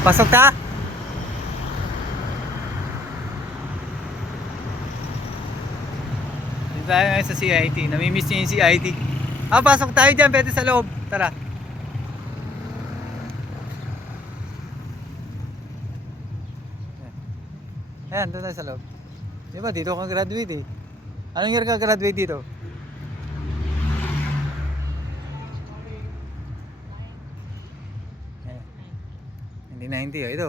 Pasok ta? Dito tayo ngayon sa CIT. Namimiss niyo yung CIT. Pasok tayo dyan. Pwede sa loob. Tara. Ayan, doon tayo sa loob. Di ba, dito ka graduate eh. Anong year ka graduate dito? Ayan. Hindi 90 oh. Ito.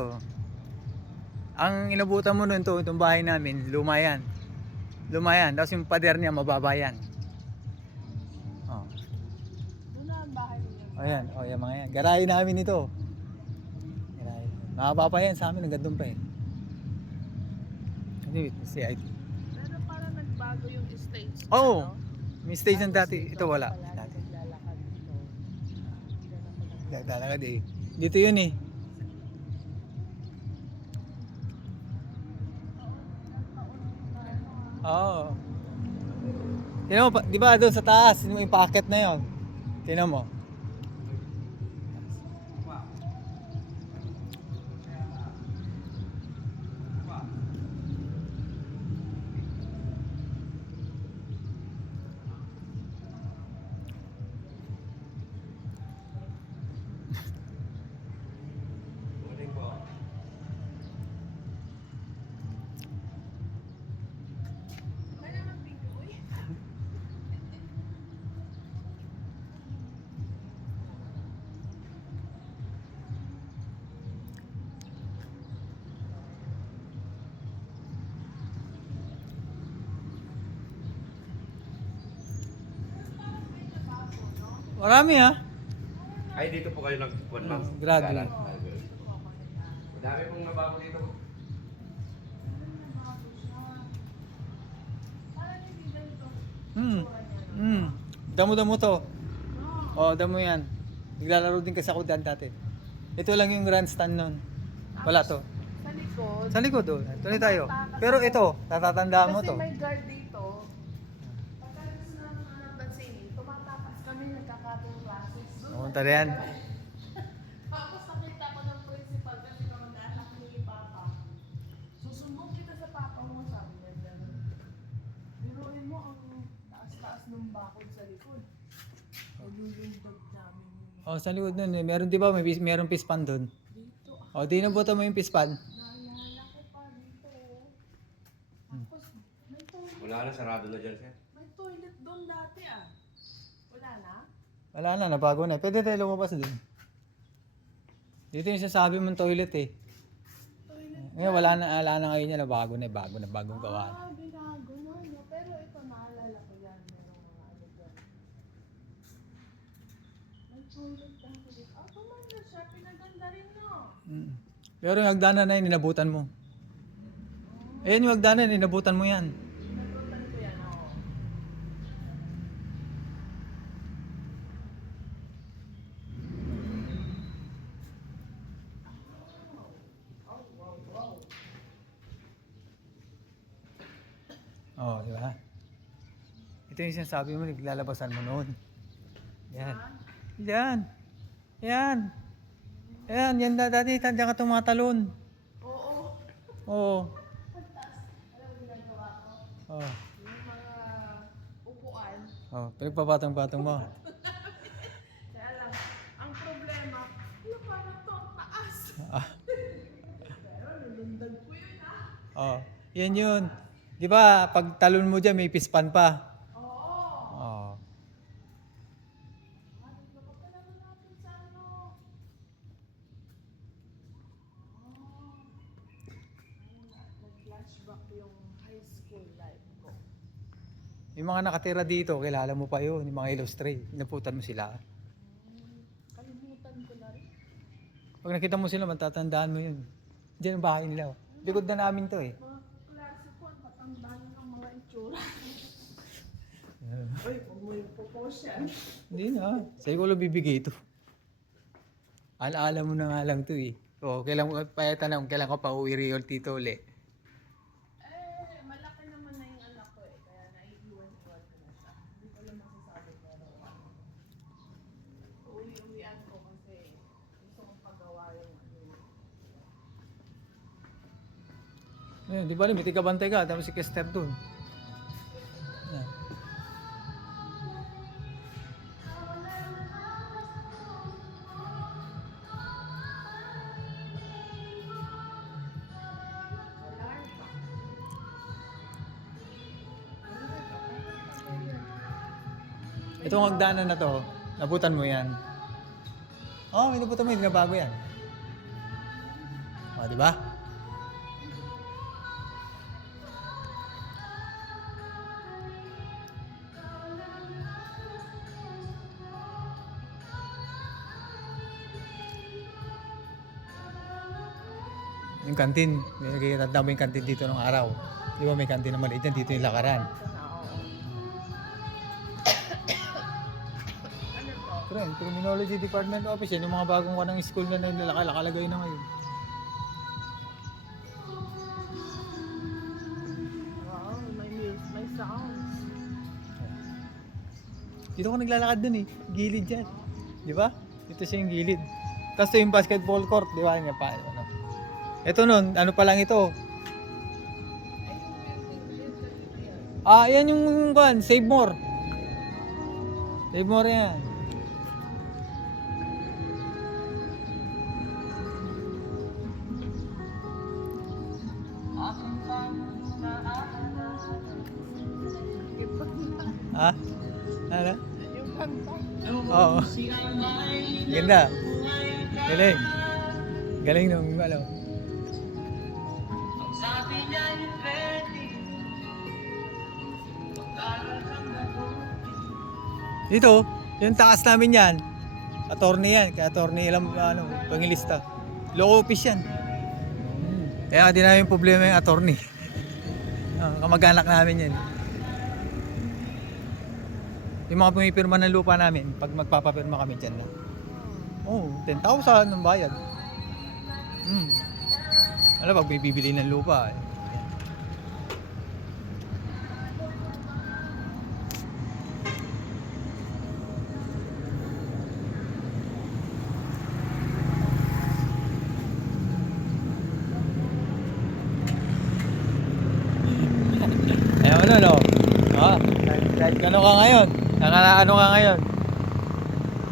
Ang inabutan mo nun to, itong bahay namin, luma yan. Luma yan. Tapos yung pader niya, mababa yan. Oh. Doon na ang bahay niya. Ayan, oh, yan mga yan. Garahe namin ito. Garahe. Mahaba pa yan sa amin, hanggang doon pa eh. Ano yun? CIT. Pero parang nagbago yung stage. Oo. Ano? May station Tapos dati. Ito wala. pala Dati. naglalakad dito. Naglalakad eh. Dito yun eh. Oo. Tingnan mo, di ba doon sa taas, yung packet na yun. Tingnan mo. Marami ha. Ay, dito po kayo nagpuan, ma'am. Graduate. Madami pong nabago dito. Damo-damo to. Oh, damo yan. Naglalaro din kasi ako dyan dati. Ito lang yung grandstand nun. Wala to. Sa likod. Sa likod oh. Tuloy tayo. Pero ito, tatatandaan mo Kasi to. may guard dito. Pagkalis na ng bansinin, tumatakas kami nagkakatong classes. Pumunta rin. Tapos nakita ko ng principal kasi kamag-anak ni Papa. Susumbong kita sa Papa mo, sabi niya gano'n. Biruin mo ang taas-taas ng bakod sa likod. Nilulundog namin yung Oh, sa likod nun, meron di ba meron pispan doon? dito. Oh, di nabuto mo yung pispan. Naalala ko pa dito. Tapos may toilet, Wala na, sarado na dyan, sir. may toilet doon dati ah. Wala na? Wala na, nabago na. Pwede tayo lumabas doon. Dito yung sasabi mong toilet eh. Toilet. Ngayon wala na ngayon yan, bago na, bagong gawa. Binago na, no? Pero ito, naalala ko yan. Merong mga ano dyan. May toilet dati dito. Tumanda siya. Pinaganda rin, no? Pero yung hagdanan na yun, inabutan mo. Ayan yung hagdanan, inabutan mo yan. Nagutan ko yan, ako. Oh, di ba? Ito yung sinasabi mo, naglalabasan mo noon. Yan. Yan. Yan. Yan, yan dati, tanda ka tumatalon. Oo. Oo. Alam mo ginagawa ko? Oh. Yung mga upuan. Oh, pinagpapatong-patong mo. Kaya lang, ang problema, ano parang to, ang taas. Ah. Pero nilundag ko yun, ah. Oh, yan yun. Di ba, pag talon mo dyan, may pispan pa. Oo. Oh. Ano, kapag naman natin sa ano? Nag-flashback yung high school life ko. Yung mga nakatira dito, kilala mo pa yun, yung mga illustrate. Inaputan mo sila. Kalimutan ko na rin. Pag nakita mo sila, matatandaan mo yun. Diyan ang bahay nila. Likod na namin to eh. Mga klase ko, ang tatandaan ng mga itsura. Uy, huwag mo yung popost yan. Hindi na. Sa'yo ko lang bibigay ito. Alaala mo na nga lang to eh. O, kailan ko pa uwi Rio Tito uli. Malaki naman na yung anak ko eh. Kaya naiiwan-iwan ko na siya. Hindi ko lang masasabi pero uwi-uwian ko kasi gusto kong pagawa yung ano. Ayun, di ba may tigabantay ka, tapos si Kester dun. Yan. Itong hagdanan na to, nabutan mo yan. Oo, may nabutan mo, hindi na bago yan. O, di ba? Yung kantin, may nakikita mo yung kantin dito nung araw. Di ba may kantin na maliit yan, dito yung lakaran. Pero yung Criminology Department Office, yan yung mga bagong kanang school na nakalagay na ngayon. Wow, may music, may sounds. Dito ko naglalakad dun eh, gilid yan. Di ba? Ito siya yung gilid. Tapos ito yung basketball court, di ba? Yan pa, ano. Ito nun, ano pa lang ito? Ah, yan yung Save More. Save More yan. Ah? Ano? Yung kanta. Oo. Ganda. Galing. Galing nung ano. Dito, yung taas namin yan. Attorney yan. Kaya attorney alam, ano, pangilista. Low office yan. Kaya di namin problema yung attorney. Kamag-anak namin yan. Yung mga pumipirma ng lupa namin, pag magpapapirma kami dyan na. Oh, 10,000 ng bayad. Alam, pag may bibili ng lupa. Ayun ano, no? Ah, kahit ano ka ngayon. Ano ka ngayon?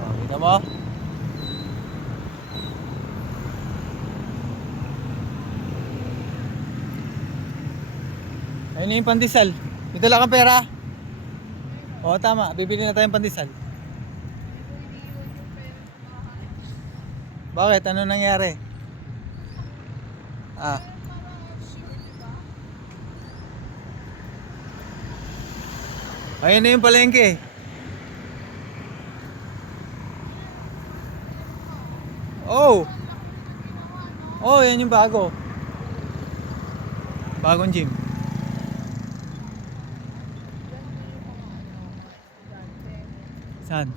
Oh, kita mo? Ayun na yung pandesal. May dala kang pera? Oo, tama. Bibili na tayong pandesal. Bakit? Ano nangyari? Ah. Ayun na yung palengke. Oh. Oh, yan yung bago. Bagong gym. Saan?